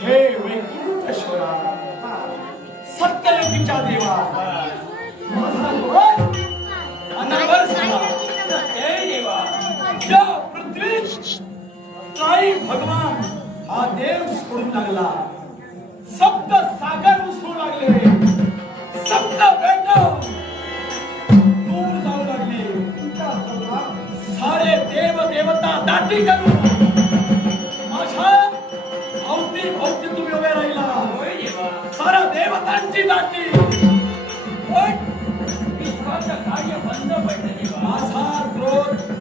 हे वैकुंठेश्वरा सत्यलोकीच्या देवा या पृथ्वीत काही भगवान हा देव सोडून लागला सप्त सागर उसळू लागले सप्त बेट दूर जाऊ लागले सारे देव देवता दाटी करू माझ्या अवती भोवती तुम्ही उभे राहिला सारा देवतांची दाटी विश्वाचं कार्य बंद पडले माझा क्रोध